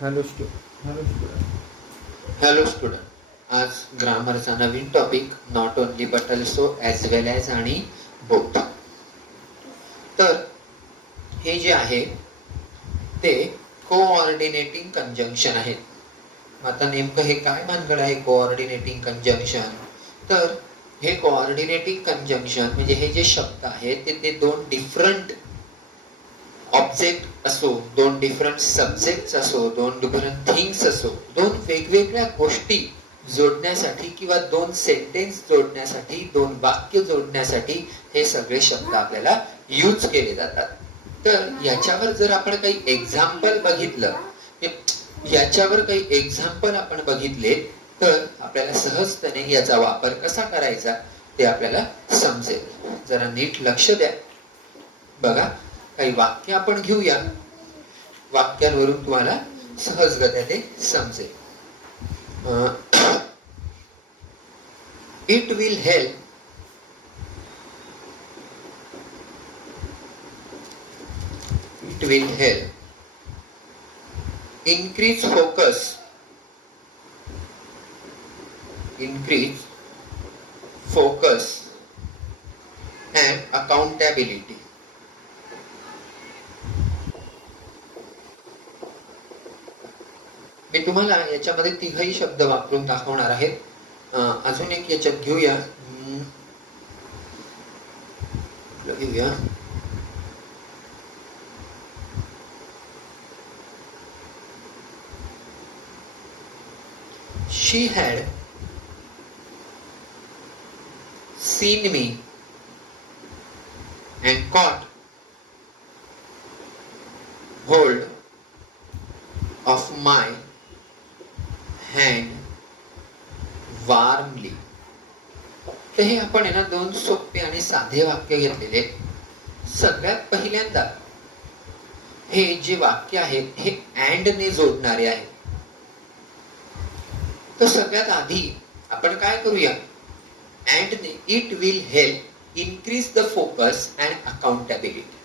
Hello student. Hello student, आज ग्रामरचा नवीन topic not only but also as well as आणि बोथ. तर हे जे आहे ते कोऑर्डिनेटिंग कंजंक्शन आहेत. आता नेमकं हे काय भानगड आहे कोऑर्डिनेटिंग कंजंक्शन? तर हे कोऑर्डिनेटिंग कंजंक्शन म्हणजे हे जे शब्द आहेत ते दोन डिफरंट ऑब्जेक्ट असो, दोन डिफरंट सब्जेक्ट असो, दोन डिफरंट थिंग्स असो, दोन वेगवेगळ्या गोष्टी जोडण्यासाठी किंवा दोन सेंटेन्स जोडण्यासाठी, दोन वाक्य जोडण्यासाठी हे सगळे शब्द आपल्याला यूज केले जातात. तर याच्यावर जर आपण काही एक्झाम्पल बघितलं, याच्यावर काही एक्झाम्पल आपण बघितले तर आपल्याला सहजपणे याचा वापर कसा करायचा ते आपल्याला समजेल. जरा नीट लक्ष द्या. बघा, काही वाक्य आपण घेऊया. वाक्यांवरून तुम्हाला सहजगत्या ते समजेल. It will help increase focus and accountability. मी तुम्हाला याच्यामध्ये तिघही शब्द वापरून दाखवणार आहे. अजून एक याच्यात घेऊया. She had seen me and caught hold of my hand warmly. तर हे आपण आहे ना दोन सोपे आणि साधे वाक्य घेतलेले. सगळ्यात पहिल्यांदा हे जे वाक्य आहेत हे अँड ने जोडणारे आहे. तर सगळ्यात आधी आपण काय करूया, अँड ने it will help increase the focus and accountability.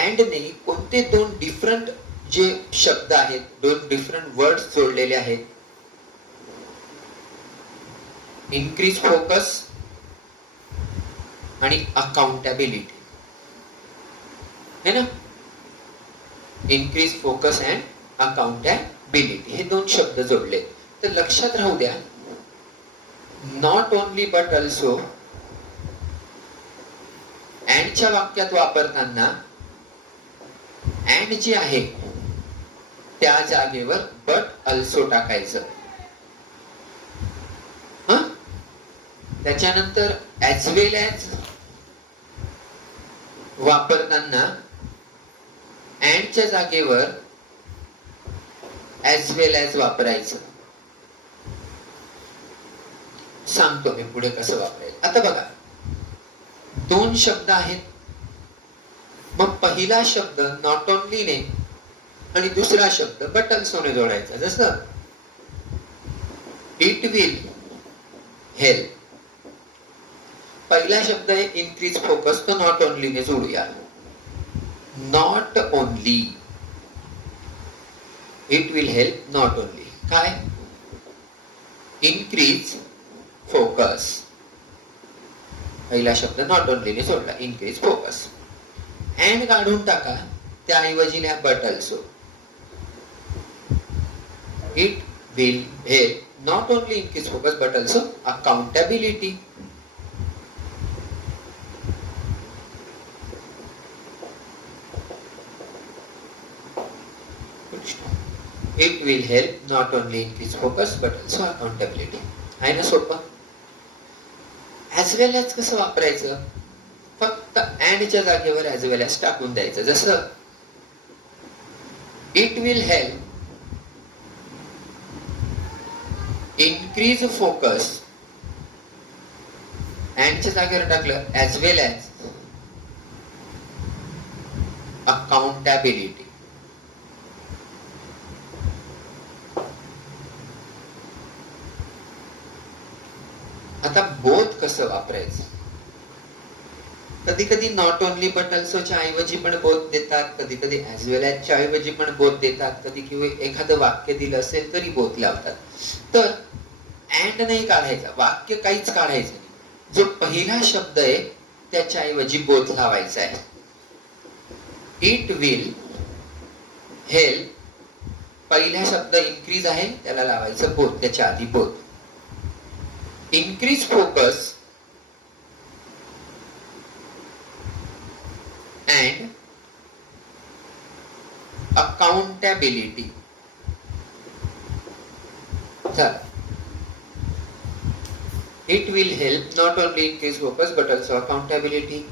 And ने कोणते दोन डिफरंट जे शब्द आहेत, दोन डिफरंट वर्ड्स जोडलेले आहेत. इन्क्रीज फोकस आणि अकाउंटेबिलिटी है ना. इन्क्रीज फोकस अँड अकाउंटेबिलिटी हे दोन शब्द जोडले. तर लक्षात राहू द्या, नॉट ओनली बट ऑल्सो अँडच्या वाक्यात वापरताना अँड जे आहे त्या जागेवर बट ऑल्सो टाकायचं. त्याच्यानंतर ॲज वेल ॲज वापरताना अँडच्या जागेवर ॲज वेल ॲज वापरायचं. सांगतो मी पुढे कसं वापरायचं. आता बघा, दोन शब्द आहेत. मग पहिला शब्द नॉट ओनली ने आणि दुसरा शब्द बट ऑल्सो ने जोडायचा. जसं इट विल हेल्प, पहिला शब्द आहे इन्क्रीज फोकस, तो नॉट ओनली ने जोडूया. Not only, it will help not only. काय? इन्क्रीज फोकस, पहिला शब्द नॉट ओनली ने जोडला, इन्क्रीज फोकस. अँड काढून टाका, त्याऐवजी लिहा but also. It will help not only increase focus but also accountability. It will help not only increase focus but also accountability. आहे ना सोपं. ॲज वेल ॲज कसं वापरायचं? फक्त अँडच्या जागेवर ॲज वेल ॲज टाकून द्यायचं. जसं it will help increase focus, अँडच्या जागेवर टाकलं ॲज वेल ॲज अकाउंटेबिलिटी. आता बोथ कसं वापरायचं? कधी कधी नॉट ओनली बट ऑल्सोच्या ऐवजी पण बोथ देतात, कधी कधी ऍज वेल ॲजच्या ऐवजी पण बोथ देतात, कधी किंवा एखादं वाक्य दिलं असेल तरी बोथ लावतात. तर अँड नाही काढायचा, वाक्य काहीच काढायचं नाही. जो पहिला शब्द आहे त्याच्या ऐवजी बोथ लावायचा आहे. इट विल हेल्प, पहिला शब्द इन्क्रीज आहे त्याला लावायचं बोथ, त्याच्या आधी both. Increase focus and accountability. It will help not only increase focus but also accountability.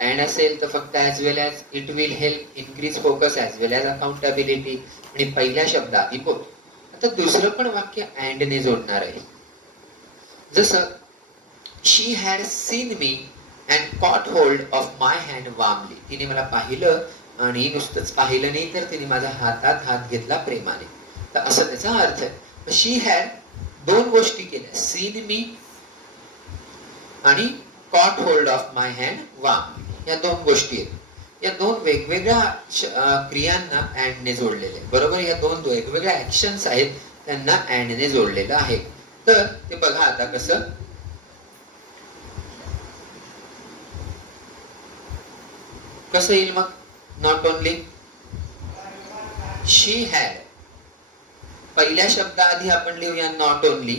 And असेल तर फक्त as well as, it will help increase focus as well as accountability. आणि पहिल्या शब्दाआधी बोथ. आता दुसरं पण वाक्य and ने जोडणार आहे. जसं she had seen me and caught hold of my hand warmly. तिने मला पाहिलं आणि नुसतंच पाहिलं नाही तर तिने माझ्या हातात हात घेतला प्रेमाने. तर असं त्याचा अर्थ आहे. शी हॅड दोन गोष्टी केल्या, सीन मी आणि cot hold of my hand warmly. या दोन गोष्टी आहेत. या दोन वेगवेगळ्या क्रियांना अँड ने जोडलेले, बरोबर. या दोन वेगवेगळ्या ऍक्शन्स आहेत त्यांना अँड ने जोडलेलं आहे. तर ते बघा आता कसं. कसं येईल मग. नॉट ओनली, शी हॅड, पहिल्या शब्दाआधी आपण लिहूया नॉट ओनली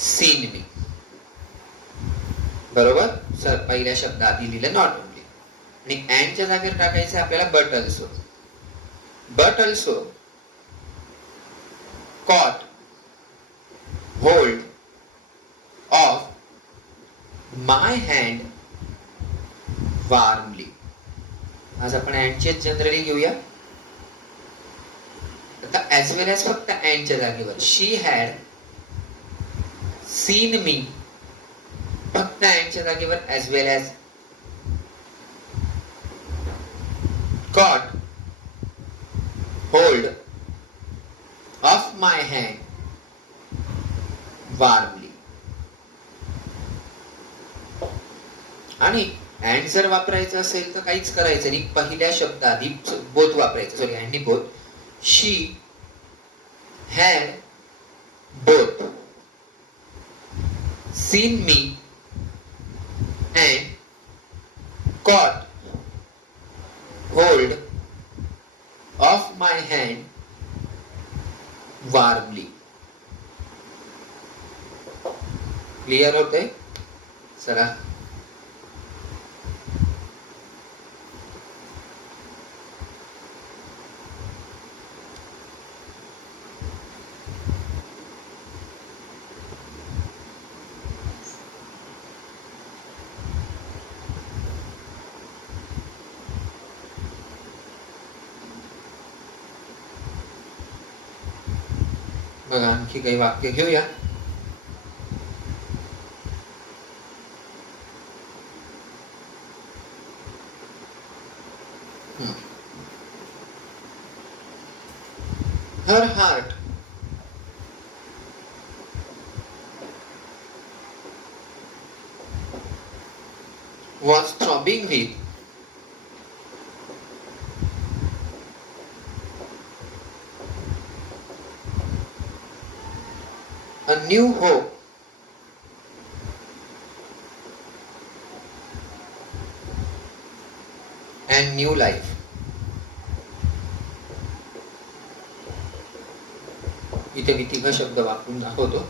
सीन मी, बरोबर. सर पहिल्या शब्दाआधी लिहिलं नॉट ओनली आणि अँडच्या जागेवर टाकायचं आपल्याला but also. But also cot hold of my hand warmly. आज आपण अँडचे जनरली घेऊया. आता ऍज वेल ॲज फक्त अँडच्या जागेवर शी हॅड सीन मी, फक्त अँडच्या जागेवर as well as got hold of my hand warmly. आणि अँड जर वापरायचं असेल तर काहीच करायचं नाही, पहिल्या शब्दाआधी बोथ वापरायचं. Sorry, and both. She had both scene me and cot hold of my hand warmly. Clear होतंय. चला बघा, आणखी काही वाक्य घेऊया. Her heart was throbbing with a new hope and new life. इथे मी तिघ शब्द वापरून दाखवतो.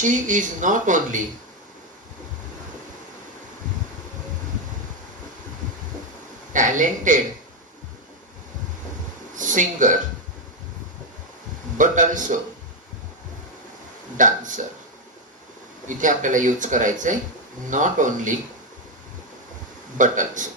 She is not only talented singer but also dancer. इथे आपल्याला यूज करायचंय not only but also.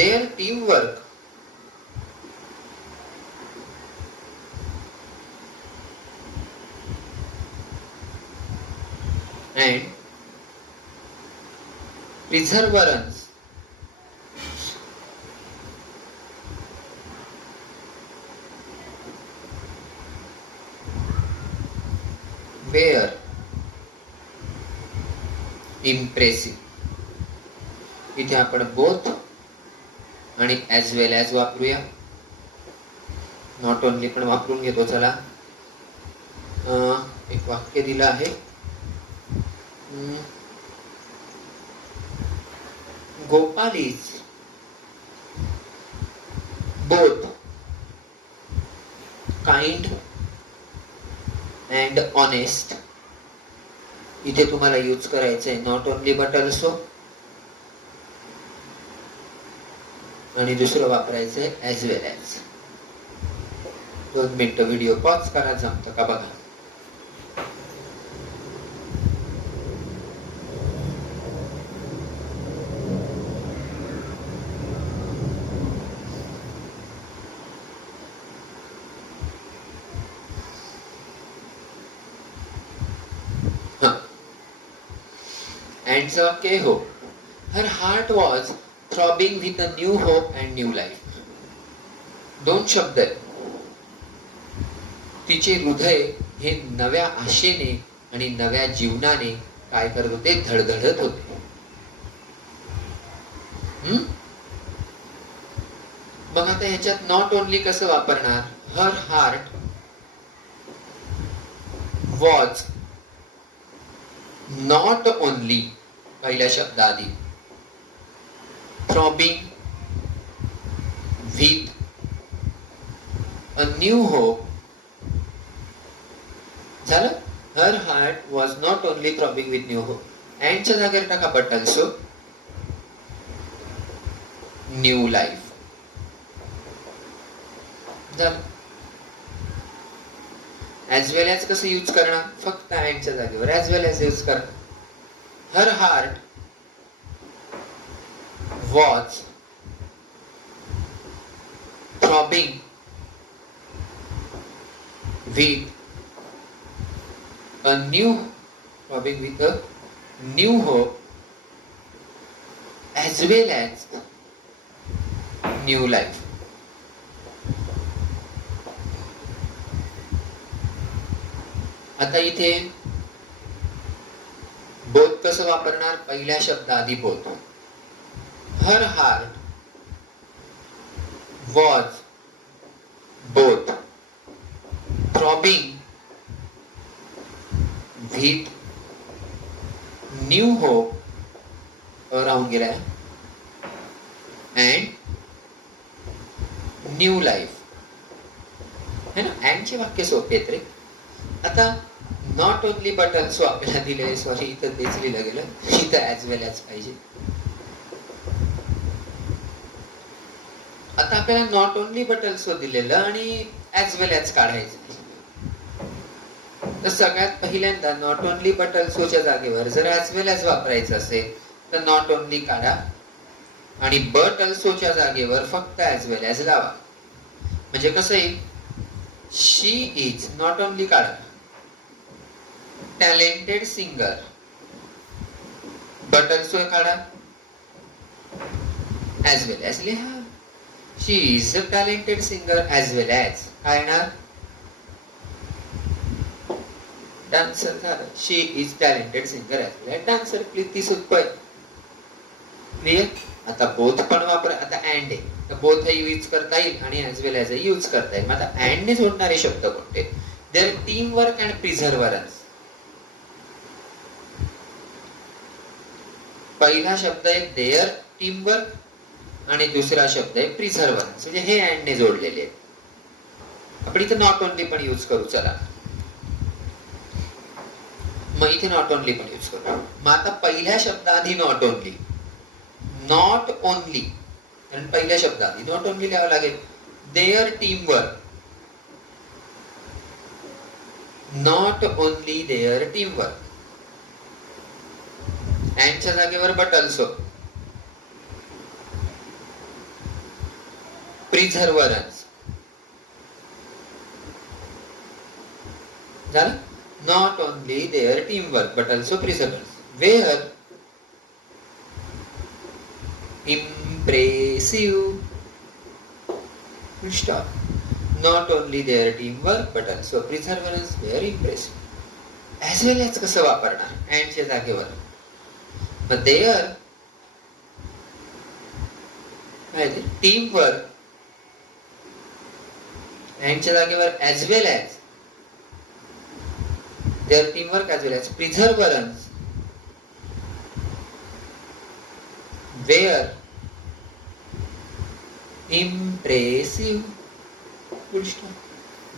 their teamwork and perseverance were impressive. इथे आपण बोथ आणि ॲज वेल ॲज वापरूया. नॉट ओनली पण वापरून घेतो. चला, एक वाक्य दिलं आहे. Gopal is both kind and honest. इथे तुम्हाला यूज करायचंय नॉट ओनली बट ऑल्सो, आणि दुसरं वापरायचंय ॲज वेल ॲज. 2 मिनिटं व्हिडिओ पॉज करा. जमतं का बघा. अँडचं वाक्य हो. हर heart was throbbing with a new hope and new life. 2 शब्द आहेत. तिचे हृदय हे नव्या आशेने आणि नव्या जीवनाने काय करत होते? धडधडत होते. मग आता ह्याच्यात नॉट ओनली कसं वापरणार? Her heart was not only पहिल्या शब्दाआधी throbbing with a new hope. झालं. Her heart was not only throbbing with new hope. अँडच्या जागेवर टाका बट ऑल्सो न्यू लाईफ. झालं. ॲज वेल ॲज कसं यूज करणार? फक्त अँडच्या जागेवर ॲज वेल ॲज यूज करणार. Her heart was throbbing with a new throbbing with a new hope as well as new life. आता इथे बोथ कसं वापरणार? पहिल्या शब्दाआधी both. Her heart was both throbbing with new hope, राहून गेलाय, and new life. है ना? and चे वाक्य सोपे आहेत रे. आता नॉट ओनली बट ऑल्सो आपल्याला दिले. सॉरी, इथं तेच लिहिलं गेलं. इथं ॲज वेल ॲज पाहिजे. आता आपल्याला नॉट ओनली बट ऑल्सो दिलेलं आणि ॲज वेल ॲज काढायचं. तर सगळ्यात पहिल्यांदा नॉट ओनली बट ऑल्सोच्या जागेवर जर ॲज वेल ॲज वापरायचं असेल तर नॉट ओनली काढा आणि बट ऑल्सोच्या जागेवर फक्त ॲज वेल ॲज लावा. म्हणजे कसं येईल? शी इज नॉट ओनली काढा. टॅलेंटेड सिंगर बट ऑल्सो काढा. ॲज वेल ॲज लिहा. She is a talented singer as well as काय येणार? डान्सर झालं. She is talented singer as well as dancer. Please सोपं. क्लिअर? आता बोथ पण वापर. आता अँड आहे तर बोथ हे यूज करता येईल आणि ॲज वेल ॲज यूज करता येईल. आता अँड ने जोडणारे शब्द कोणते? Their team work and perseverance. पहिला शब्द आहे देअर टीम वर्क आणि दुसरा शब्द आहे प्रिझर्व्हरन्स. म्हणजे हे अँड ने जोडलेले आहेत. आपण इथे नॉट ओनली पण यूज करू. चला, मग इथे नॉट ओनली पण यूज करू. मग आता पहिल्या शब्दाआधी नॉट ओनली. नॉट ओनली कारण पहिल्या शब्दाआधी नॉट ओनली लिहावं लागेल. Their team work. Not only their team work. अँडच्या जागेवर बट ऑल्सो. प्रिझर्वरन्स झालं. Not only their team work but also perseverance. Where impressive stop. Not only their teamwork but also perseverance were impressive. As well as कसं वापरणार अँडच्या जागेवर. But their teamwork अँडच्या जागेवर as well as their teamwork as well as perseverance were impressive.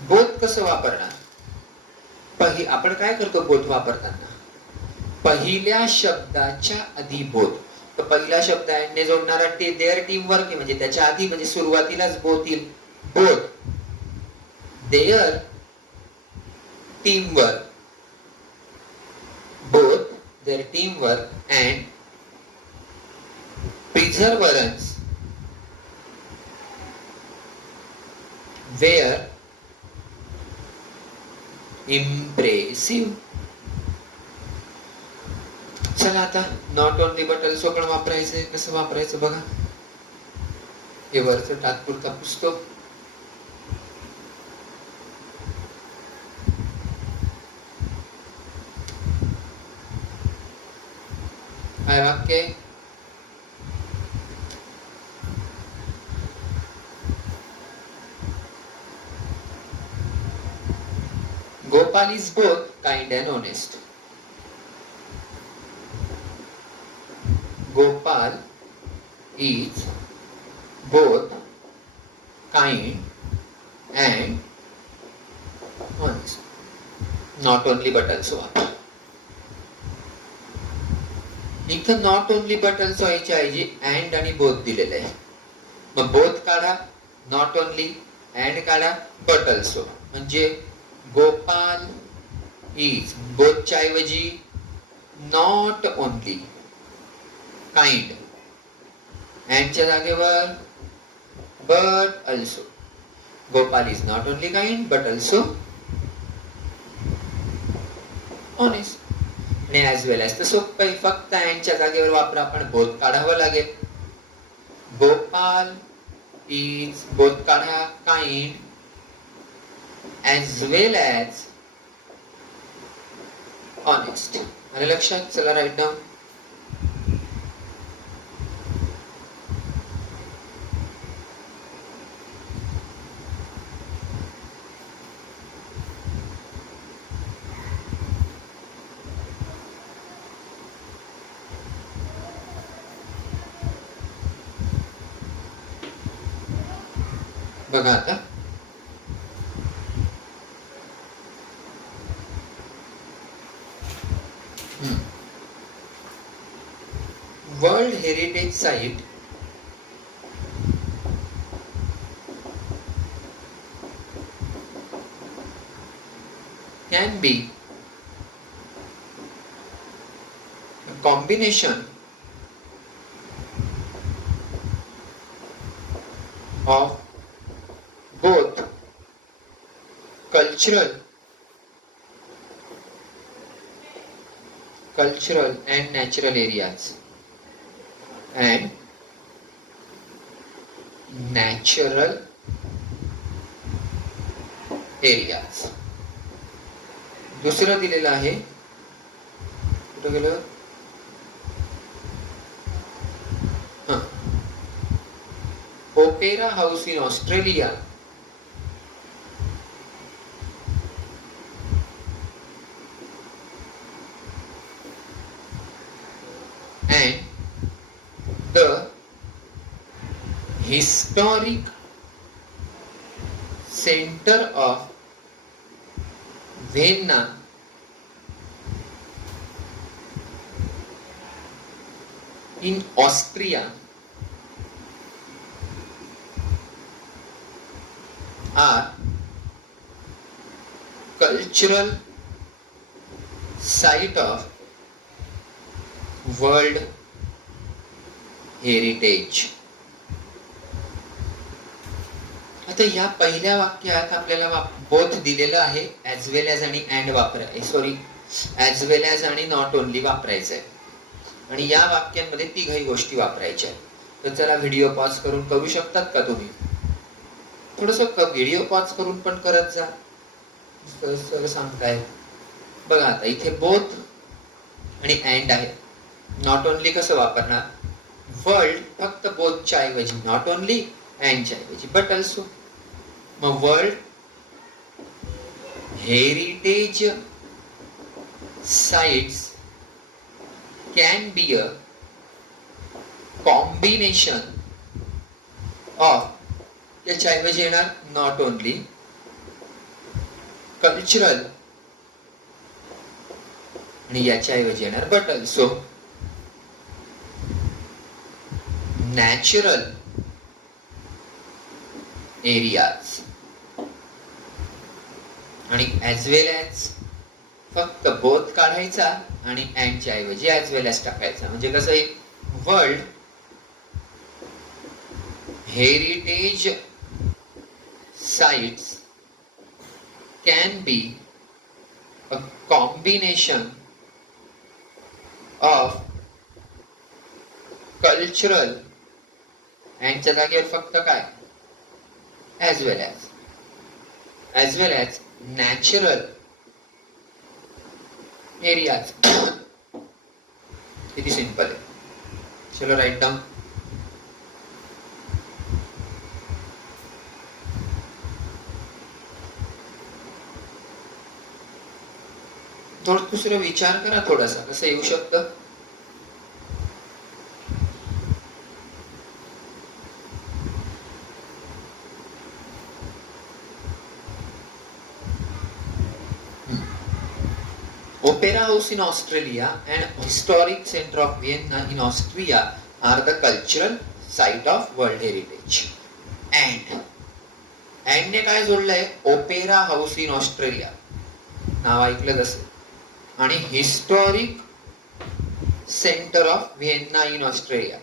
Both कसं वापरणार. आपण काय करतो both वापरताना. पहिल्या शब्दाच्या आधी बोथ. तर पहिला शब्द ने जोडणारा देअर टीम वर्क आहे म्हणजे त्याच्या आधी म्हणजे सुरुवातीलाच बोथ येईल. Both their team work. Both their team work and perseverance were impressive. चला आता नॉट ओनली बट ऑल्सो पण वापरायचंय. कसं वापरायचं बघा. हे वरचं तात्पुरता पुसतो. काय वाक्य. Gopal is both kind and honest. Gopal is both kind and honest. Not only but also. इथं नॉट ओनली बट ऑल्सो याच्या ऐवजी अँड आणि बोथ दिलेलं आहे. मग बोथ काढा, नॉट ओनली, अँड काढा, बट ऑल्सो. म्हणजे गोपाल इज बोथच्या ऐवजी नॉट ओनली काइंड, अँडच्या जागेवर but also. Gopal is not only kind but also honest. आणि ॲज वेल ॲज तर सोपं आहे. फक्त अँडच्या जागेवर वापरा पण बोथ काढावं लागेल. गोपाल इज बोथ काढा kind as well as honest. आणि लक्षात. चला राईट डाऊन. बघा आता. World Heritage Site can be a combination of both cultural and natural areas. And natural areas. दुसरं दिलेलं आहे. कुठं गेलं. Opera house in Australia and the historic center of Vienna in Austria are cultural site of World Heritage. आता या पहिल्या वाक्यात आपल्याला बोथ दिलेलं आहे, ऍज वेल ऍज आणि अँड ऍज वेल ऍज आणि नॉट ओनली वापरायचं आहे. आणि या वाक्यांमध्ये तिघही गोष्टी वापरायच्या आहेत. तर चला व्हिडिओ पॉज करून करू शकतात का तुम्ही? थोडस व्हिडिओ पॉज करून पण करत जा. सर सांगताय बघा. आता इथे बोथ आणि अँड आहे. नॉट ओनली कसं वापरणार? वर्ल्ड फक्त बोथच्या ऐवजी, नॉट ओनली अँडच्या ऐवजी, बट ऑल्सो. मग world heritage sites can be a combination of, याच्या ऐवजी येणार नॉट ओनली कल्चरल, आणि याच्या ऐवजी येणार बट ऑल्सो नॅचरल एरियाज. आणि ऍज वेल ऍज फक्त बोथ काढायचा आणि अँडच्या ऐवजी ऍज वेल ऍज टाकायचा. म्हणजे कसं आहे? World heritage sites can be a combination of cultural, अँडच्या जागेवर फक्त काय? As well as natural areas. किती सिंपल आहे. चलो राइट डाउन. थोडं दुसरं विचार करा थोडासा, कसं येऊ शकतं. Opera House in Australia and Historic Center of Vienna in Austria are the cultural site of World Heritage. And ने काय जोडलंय? ओपेरा हाऊस इन ऑस्ट्रेलिया, नाव ऐकलं असेल, आणि historic centre of Vienna in Australia.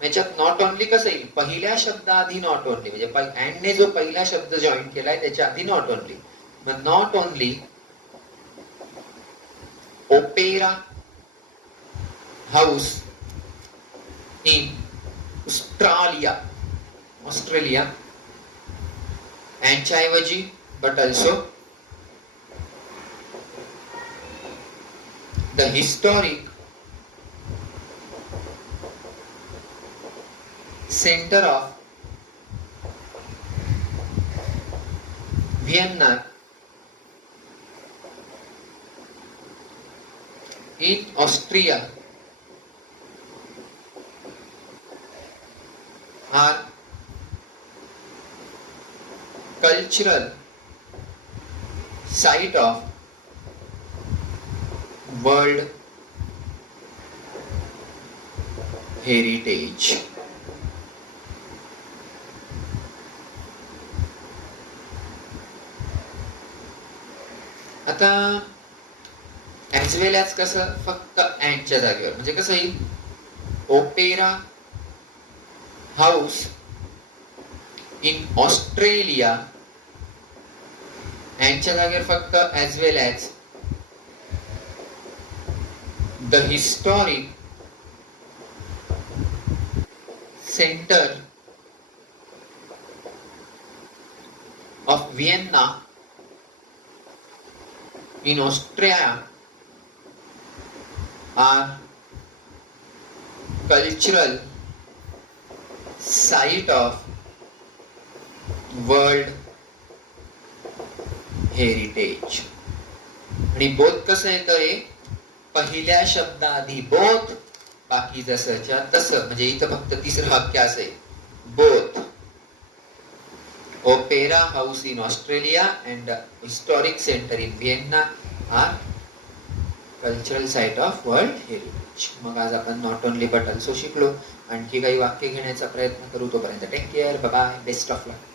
याच्यात नॉट ओनली कसं येईल? पहिल्या शब्दाआधी नॉट ओनली, म्हणजे अँड ने जो पहिला शब्द जॉईन केलाय त्याच्या आधी नॉट ओनली. मग not only opera house in Australia, यांच्या ऐवजी but also the historic centre of Vienna in Austria are cultural site of World Heritage. आता ऍज वेल ऍज कसं? फक्त अँडच्या जागेवर, म्हणजे कसं येईल? ओपेरा हाऊस इन ऑस्ट्रेलिया, अँडच्या जागेवर फक्त as well as the historic centre of Vienna in Austria are cultural site of World Heritage. आणि बोथ कसं येतं? हे पहिल्या शब्दाआधी बोथ, बाकी जसंच्या तसं. म्हणजे इथं फक्त तिसरं वाक्य असेल, both opera house in Australia and historic centre in Vienna are cultural site of world heritage. मग आज आपण नॉट ओनली बट ऑल्सो शिकलो. आणखी काही वाक्य घेण्याचा प्रयत्न करू. तोपर्यंत take care, bye bye, best of luck.